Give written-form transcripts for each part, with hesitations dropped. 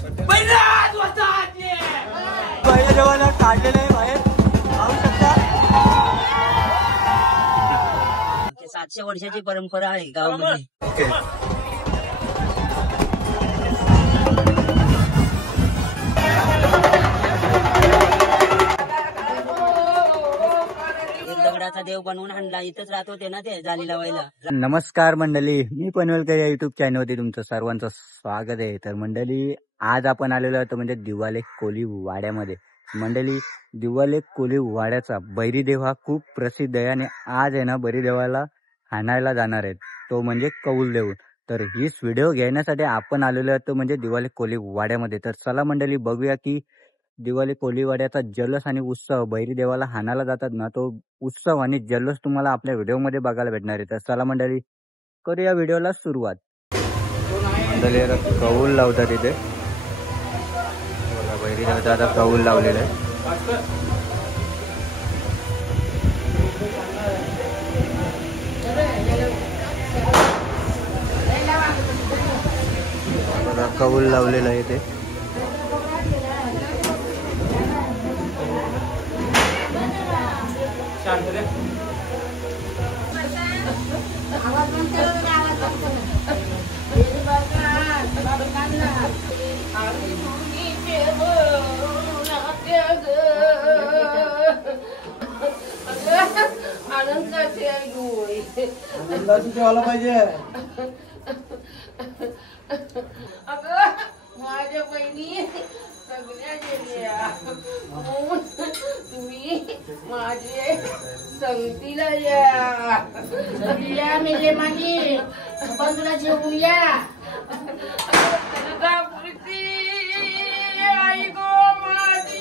पहिल्या जेव्हा काढलेलं आहे बाहेर पाहू शकता. 700 वर्षाची परंपरा आहे गावामध्ये. ओके. दगडाचा देव बनवून आणला, इथंच राहत होते ना ते जाली लावायला. नमस्कार मंडळी, मी पनवेलकर या युट्यूब चॅनलवरती तुमचं सर्वांचं स्वागत आहे. तर मंडळी, आज आपण आलेलो आहोत म्हणजे दिवाले कोली वाड्यामध्ये. मंडळी, दिवाले कोली वाड्याचा बैरीदेव हा खूप प्रसिद्ध आहे आणि आज आहे ना बैरीदेवाला हाणायला जाणार आहेत, तो म्हणजे कौल देऊन. तर हीच व्हिडिओ घेण्यासाठी आपण आलेलो आहोत म्हणजे दिवाले कोली वाड्यामध्ये. तर चला मंडळी, बघूया की दिवाळी कोलीवाड्याचा जल्लोष आणि उत्सव, बैरी देवाला हाणायला जातात ना, तो उत्सव आणि जल्लोष तुम्हाला आपल्या व्हिडिओमध्ये बघायला भेटणार आहे. तर चला मंडळी, करूया व्हिडिओला सुरुवात. मंडळी आता कौल लावतात इथे. बैरी देवाचा आता कौल लावलेला आहे. कौल लावलेला आहे इथे. आनंदाची जेवायला पाहिजे. अगं माझ्या बहिणी सगळ्या गेल्या, तुम्ही माझे संगतीला या मेले माझी बाजूला जेवूया. आई गो माझी.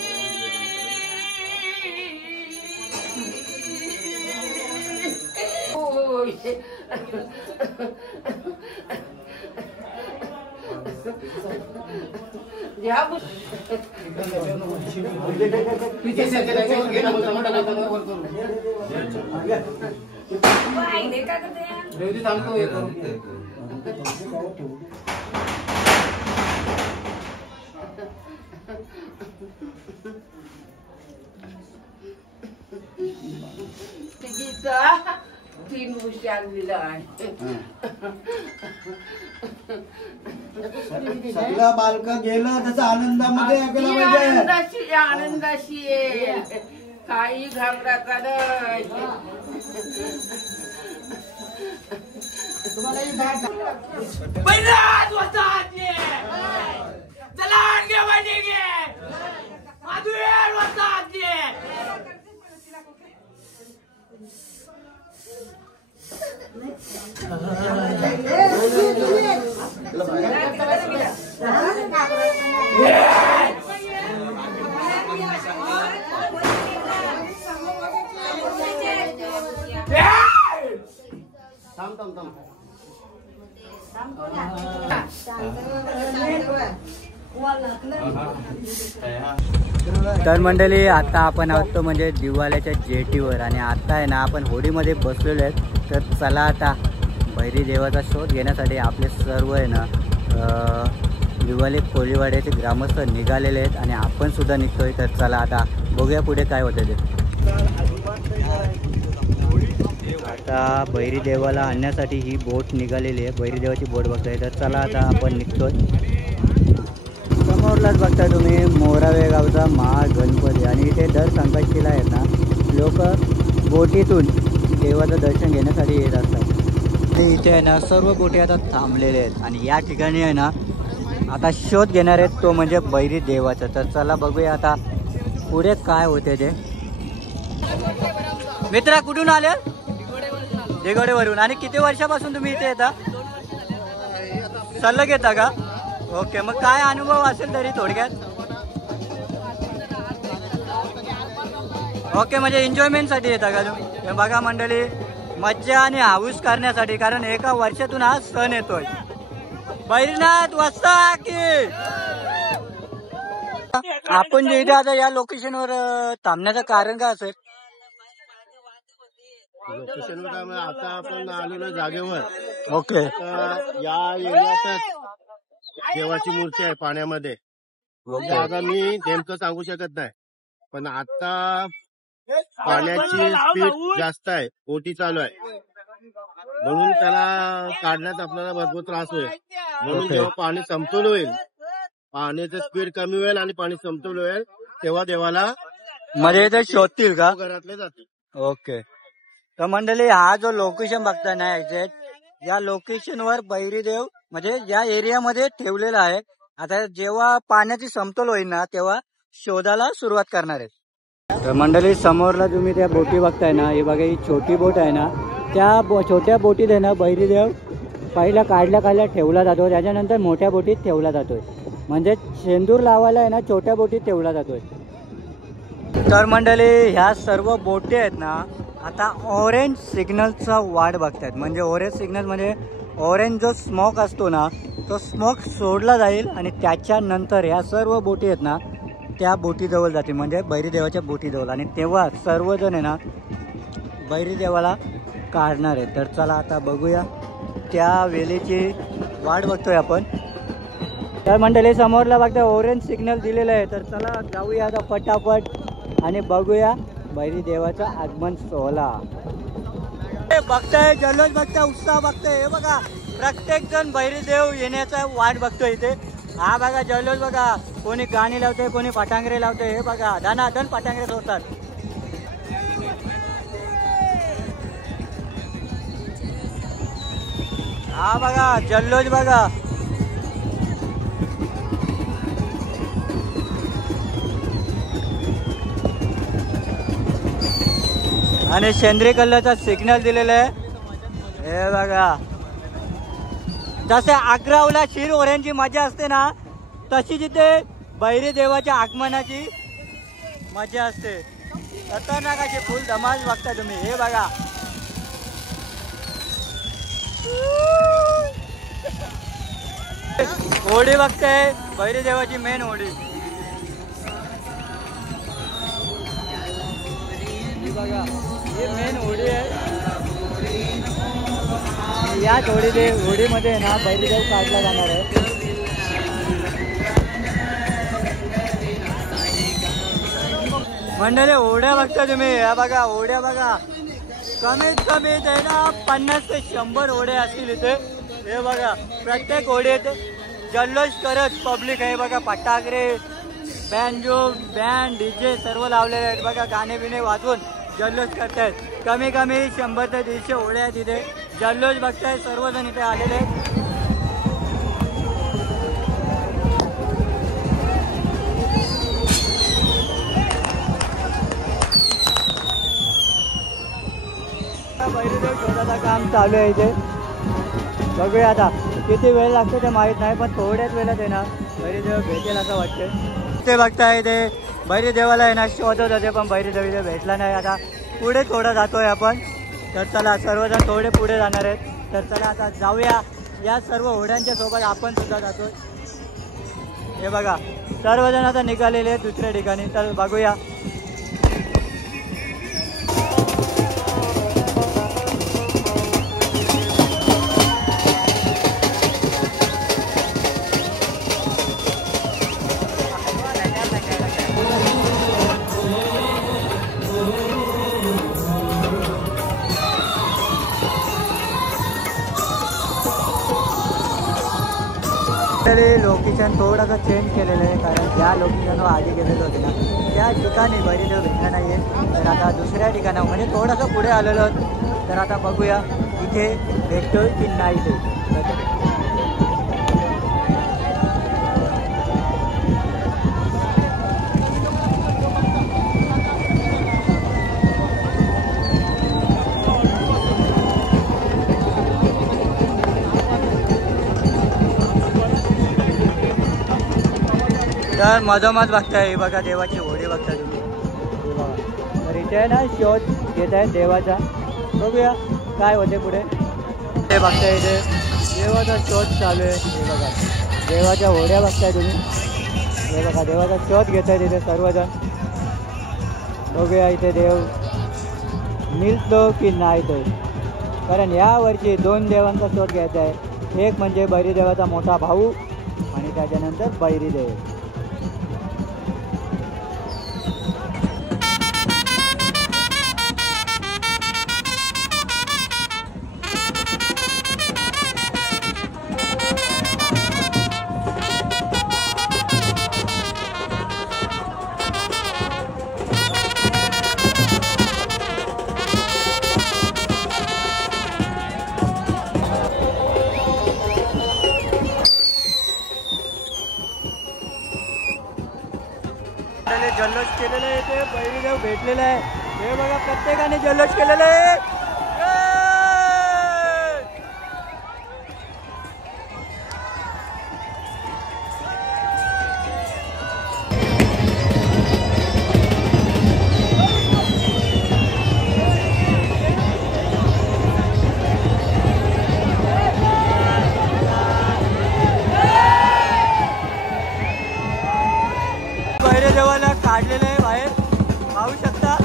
तीन गोष्टी आणलेल्या आहे. सगळं बालक गेलं तसं आनंदामध्ये आनंदाशी आनंदाशी येईल, काही घाबराचा नाही. तर मंडळी, आता आपण आहोत म्हणजे दिवाळीच्या जेटीवर आणि आता आहे ना आपण होडीमध्ये बसलेलो आहेत. तर चला आता बैरी देवाचा शोध घेण्यासाठी आपले सर्व आहे ना दिवाळी कोलीवाड्याचे ग्रामस्थ निघालेले आहेत आणि आपण सुद्धा निघतोय. तर चला आता बघूया पुढे काय होतं ते. आता बैरी देवाला आणण्यासाठी ही बोट निघालेली आहे, बैरी देवाची बोट बघताय. तर चला आता आपण निघतोय. समोरलाच बघताय तुम्ही मोरावे गावचा महागणपती आणि इथे दर संकष्टीला आहेत ना लोक बोटीतून देवाचं दर्शन घेण्यासाठी येत असतात. ते इथे आहे ना सर्व बोटी आता थांबलेले आहेत आणि या ठिकाणी आहे ना आता शोध घेणार आहेत, तो म्हणजे बैरी देवाचा. तर चला बघूया आता पुढे काय होते ते. मित्रा, कुठून आले? दिगोडेवरून. आणि किती वर्षापासून तुम्ही इथे येता? सलग येता का? ओके, मग काय अनुभव असेल तरी थोडक्यात? ओके, म्हणजे एन्जॉयमेंटसाठी येता का तुम्ही? बघा मंडळी, मज्जा आणि हाऊस करण्यासाठी, कारण एका वर्षातून हा सण येतोय. बैरीनाथ वाजता की आपण जे इथे आता या लोकेशनवर थांबण्याचं कारण काय असेल? लोकेशनवर आता आपण आलेलो जागेवर. ओके. या एरियातच देवाची मूर्ती आहे पाण्यामध्ये. म्हणजे आता मी नेमकं सांगू शकत नाही, पण आता पाण्याची स्पीड जास्त आहे, बोटी चालू आहे, म्हणून त्याला काढण्यात आपल्याला भरपूर त्रास होईल. म्हणून ओके. जेव्हा पाणी समतोल होईल, पाण्याचं स्पीड कमी होईल आणि पाणी समतोल होईल, तेव्हा देवाला म्हणजे ते शोधतील का? घरातले जातील. ओके. तर मंडळी, हा जो लोकेशन बघताय ना एक्झॅक्ट, या लोकेशनवर बैरीदेव म्हणजे या एरियामध्ये ठेवलेला आहे. आता जेव्हा पाण्याची समतोल होईल ना तेव्हा शोधाला सुरुवात करणार आहे. तर मंडळी, समोरला तुम्ही त्या बोटी बघताय ना, ही बघा, ही छोटी बोट आहे ना, त्या छोट्या बोटीत आहे ना बैरीदेव पहिला काढल्या ठेवला जातो, त्याच्यानंतर मोठ्या बोटीत ठेवला जातोय. म्हणजे शेंदूर लावायला आहे ना छोट्या बोटीत ठेवला जातोय. तर मंडळी, ह्या सर्व बोटी आहेत ना आता ऑरेंज सिग्नलचा वाट बघतायत. म्हणजे ऑरेंज सिग्नल म्हणजे ऑरेंज जो स्मोक असतो ना, तो स्मोक सोडला जाईल आणि त्याच्यानंतर ह्या सर्व बोटी आहेत ना त्या बोटीजवळ जातील, म्हणजे बैरीदेवाच्या बोटीजवळ, आणि तेव्हा सर्वजण आहे ना बैरीदेवाला काढणार आहे. तर चला आता बघूया, त्या वेळेची वाट बघतोय आपण. तर मंडळी, समोरला बघता ऑरेंज सिग्नल दिलेलं आहे. तर चला जाऊया आता फटाफट आणि बघूया बैरीदेवाचा आगमन सोहळा. बघताय जल्लोष, बघताय उत्साह, बघताय. हे बघा, प्रत्येक जण बैरीदेव येण्याचा वाट बघतोय इथे. हा बघा जल्लोष, बघा, कोणी गाणी लावतोय, कोणी पटांगरे लावतोय. हे बघा, धनाधन पटांगरे सोडतात. हा बघा जल्लोष, बघा. आणि सेंद्रिय कलरचा सिग्नल दिलेला आहे. हे बघा, जसे आग्रावला शिर ओऱ्यांची मजा असते ना, तशी जिथे बैरीदेवाच्या आगमनाची मजा असते. खतरनाक अशी फुल धमाल बघता तुम्ही. हे बघा, होडी बघताय, बैरीदेवाची मेन होडी. बघा, ही मेन होडी आहे. याच होडीमध्ये ना बैरीदेव काढला जाणार आहे. मंडळी, होड्या बघता तुम्ही. या बघा, होड्या बघा, कमीत कमी आहे ना 50 ते 100 होड्या असतील इथे. हे बघा, प्रत्येक होडीत जल्लोष करत पब्लिक आहे. बघा, फटाकडे, बँजो, बँड, डीजे सर्व लावलेले आहेत. बघा, गाणे बिणे वाजवून जल्लोष करतायत. कमी कमी 100 ते 150 होड्या आहेत इथे. जल्लोष बघताय, सर्वजण इथे आलेले आहेत. बैरीदेव शोधाचं काम चालू आहे इथे. बघूया आता किती वेळ लागतो ते माहीत नाही, पण थोड्याच वेळात आहे ना बैरीदेव भेटेल असं वाटतं. ते बघताय ते बैरीदेवाला आहे ना शोधत होते, पण बैरीदेव इथे भेटला नाही. आता पुढे थोडं जातोय आपण. तर चला, सर्वजण थोडे पुढे जाणार आहेत. तर चला आता जाऊया, या सर्व होड्यांच्या सोबत आपण सुद्धा जातोय. हे बघा, सर्वजण आता निघालेले आहेत दुसऱ्या ठिकाणी. तर बघूया. लोकेशन थोडंसं चेंज केलेलं आहे, कारण ज्या लोकेशनवर आधी गेलेलो होते ना त्या ठिकाणी बैरीदेव भेटला नाही आहे. तर आता दुसऱ्या ठिकाणावर म्हणजे थोडंसं पुढे आलेलो. तर आता बघूया इथे भेटतोय की नाही ते. तर मधोमध बघताय. बघा, देवाची होडी बघताय तुम्ही. तर इथे आहे ना शोध घेत आहे देवाचा. बघूया काय होते पुढे. ते बघताय इथे देवाचा शोध चालू आहे. हे बघा, देवाच्या होड्या बघताय तुम्ही. हे बघा, देवाचा शोध घेत आहे तिथे सर्वजण. बघूया इथे देव मिळतो की नाही तो, कारण यावर्षी 2 देवांचा शोध घ्यायचा आहे. एक म्हणजे बैरीदेवाचा मोठा भाऊ आणि त्याच्यानंतर बैरीदेव. जल्लोष केलेलं आहे ते बैरीदेव भेटलेलं आहे. हे बघा प्रत्येकाने जल्लोष केलेलं आहे. बैरीदेवाला काढलेलं आहे बाहेर, पाहू शकता.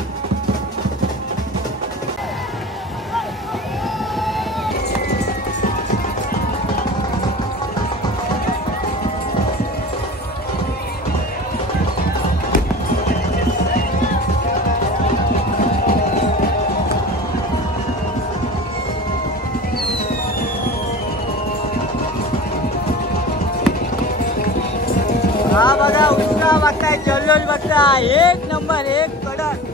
हा बघा उत्साह बघताय, जल्लोष बघताय, एक नंबर, एक कडक.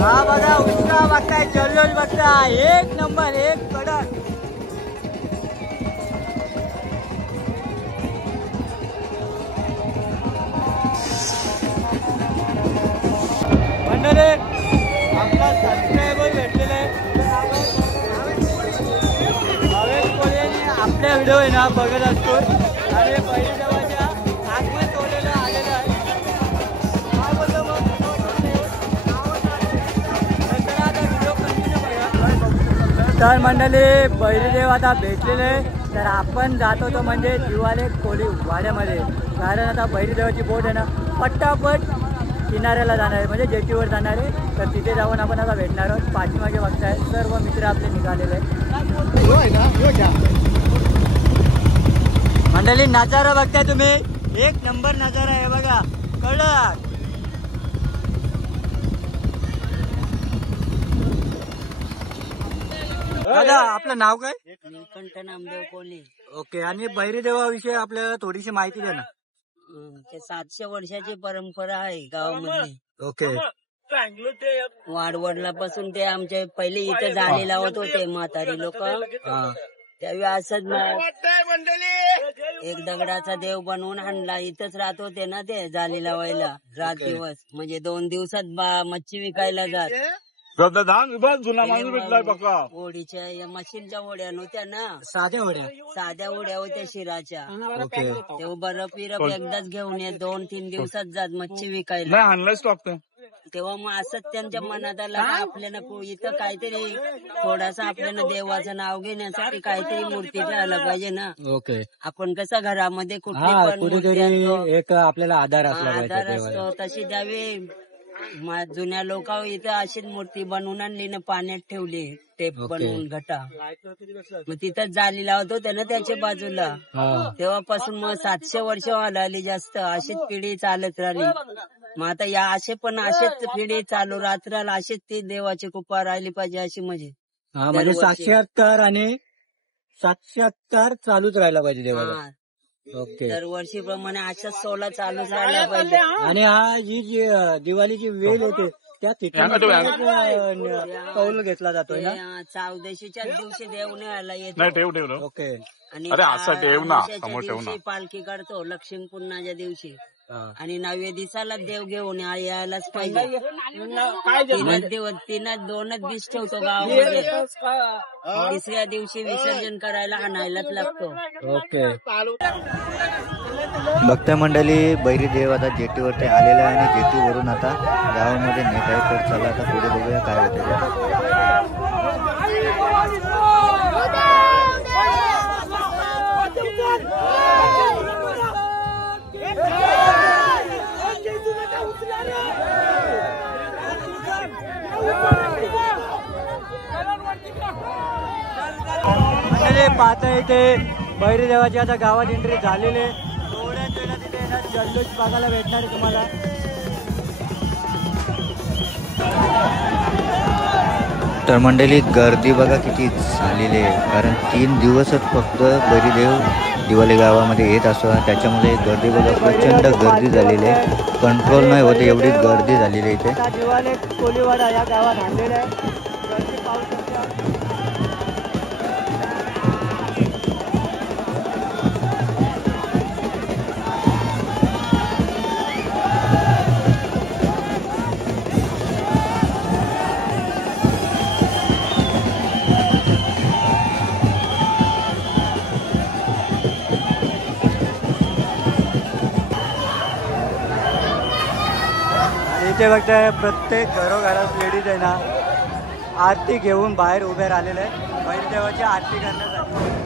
हा बघा उत्साह बघताय, जल्लोष बघताय, एक नंबर, एक कडक. मंडळी आपला सबस्क्रायबर भेटलेला आहे, भावेश कोळे. आपल्या व्हिडिओ आहे ना बघत असतो आणि बैरीदेवाच्या आगमन सोहळ्याला आलेला आहे. तर मंडळी बैरीदेव आता भेटलेले आहे. तर आपण जात होतो म्हणजे दिवाले कोली वाड्यामध्ये, कारण आता बैरीदेवाची बोट आहे ना पट्टापट किनाऱ्याला जाणार आहे, म्हणजे जेटीवर जाणार आहे. तर तिथे जाऊन आपण आता भेटणार आहोत. पाठीमागे बघताय सर्व मित्र आपले निघालेले आहेत. मंडळी नजारा बघताय तुम्ही, एक नंबर नजारा आहे बघा, कडक. दादा आपलं नाव काय? निळकंठ नामदेव कोली. ओके. आणि बैरीदेवाविषयी आपल्याला थोडीशी माहिती द्या ना. ते 700 वर्षाची परंपरा आहे गावामध्ये. ओके. वाडवडिलापासून ते आमचे पहिले इथे झाले लावत होते म्हातारी लोक. त्यावेळी असंच एक दगडाचा देव बनवून आणला, इथंच राहत होते ना ते जाली लावायला रात दिवस. म्हणजे 2 दिवसात मच्छी विकायला जात. ओढीच्या या मशीनच्या ओढ्या नव्हत्या ना, साध्या ओढ्या होत्या शिराच्या. तेव्हा बर्फ बिरफ एकदाच घेऊन येत, 2-3 दिवसात जात मच्छी विकायला. तेव्हा मग असंच त्यांच्या मनात आलं आपल्याला इथं काहीतरी थोडासा आपल्याला देवाचं नाव घेण्यासाठी काहीतरी मूर्ती ठेवायला पाहिजे ना. ओके. आपण कसं घरामध्ये कुठली पण मूर्ती आणतो, एक आपल्याला आधार आधार असतो, तशी द्यावी. जुन्या लोक इथं अशीच मूर्ती बनवून आणली ना, पाण्यात ठेवली टेप बनवून घटा. मग तिथं जाली लावतो त्यानं त्याच्या बाजूला. तेव्हापासून मग 700 वर्ष आली जास्त, अशीच पिढी चालत राहिली. मग आता या असेच पिढी चालू रात्राला अशीच ती देवाची कृपा राहिली पाहिजे अशी म्हणजे. म्हणजे 778 आणि 778 चालूच राहायला पाहिजे देवाला. ओके. दरवर्षीप्रमाणे अशाच 16 चालूच राहिला पाहिजे. आणि ही जी दिवाळीची वेळ होते त्या ठिकाणी कौल घेतला जातोय ना. चौदशीच्या दिवशी देव न्यायला येतो. ओके. आणि दिवशी पालखी काढतो लक्ष्मी पूजनाच्या दिवशी. आणि 9व्या दिवसाला देव घेऊन यायलाच पाहिजे. 2च दिवस ठेवतो गावामध्ये. 3ऱ्या दिवशी विसर्जन करायला आणायलाच लागतो. ओके. भक्त मंडळी बैरीदेव आता जेटीवरती आलेला आहे आणि जेटीवरून आता गावामध्ये नेत आहे. तर चला आता पुढे बघूया काय होते. पाहता येते बैरी देवाची आता गावात एंट्री झालेली आहे. थोड्याच वेळात तिथे ना जल्लोष बघायला भेटणार आहे तुम्हाला. तर मंडळी गर्दी बघा किती झालेली आहे, कारण 3 दिवसच फक्त बैरीदेव दिवाले गावामध्ये येत असतो. त्याच्यामुळे गर्दी बघा प्रचंड गर्दी झालेली आहे, कंट्रोल नाही होते एवढी गर्दी झालेली आहे इथे. दिवाले कोलीवाडा या गावात आणलेलं आहे. गर्दी पाहू शकता. इथे बघताय प्रत्येक घरोघरात लेडीज आहे ना आरती घेऊन बाहेर उभे राहिलेले आहे बैरदेवाची आरती करण्यासाठी.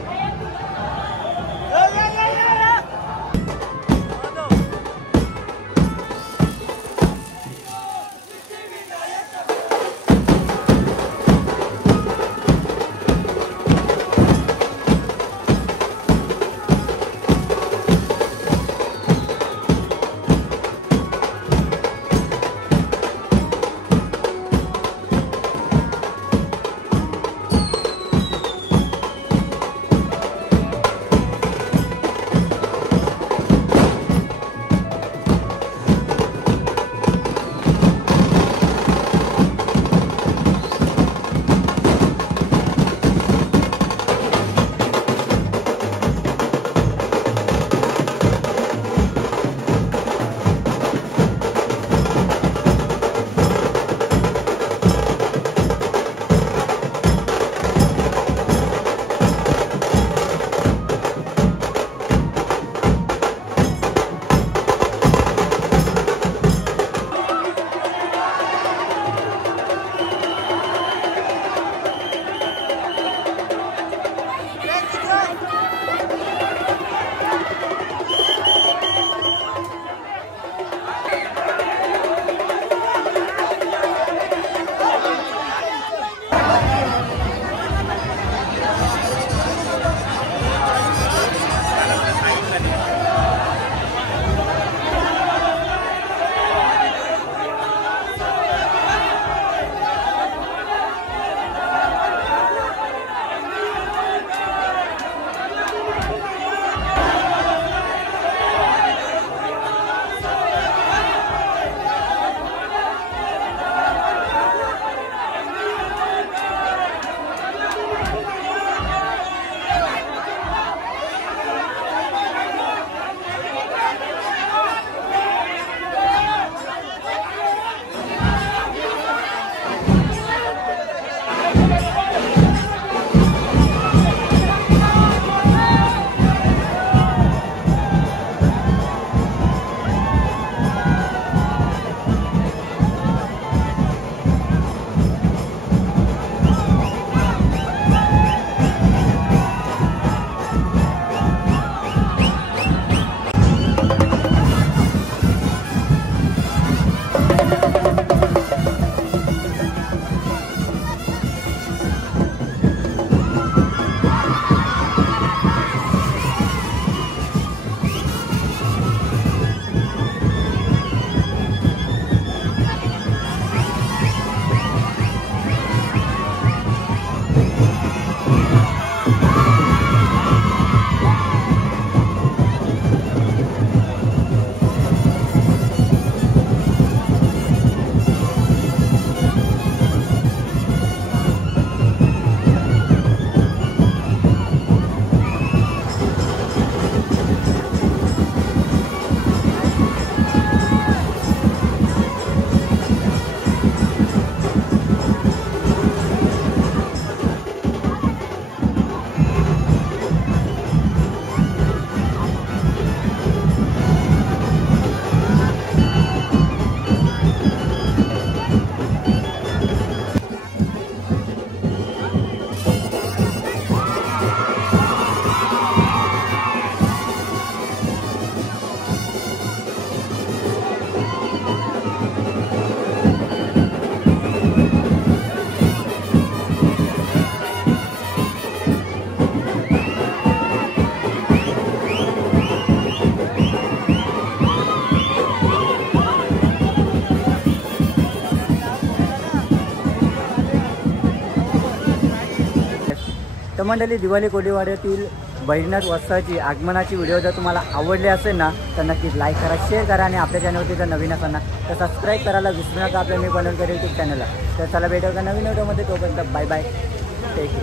तर मंडळी दिवाळी कोलीवाड्यातील बैजनाथ वस्ताची आगमनाची व्हिडिओ जर तुम्हाला आवडले असेल ना तर नक्कीच लाईक करा, शेअर करा आणि आपल्या चॅनलवरती जर नवीन असाल ना तर सबस्क्राईब करायला विसरू नका आपल्या मी बनवून करेल यूट्यूब चॅनलला. तर चला भेटूया नवीन व्हिडिओमध्ये, तोपर्यंत बाय बाय, टेक केअर.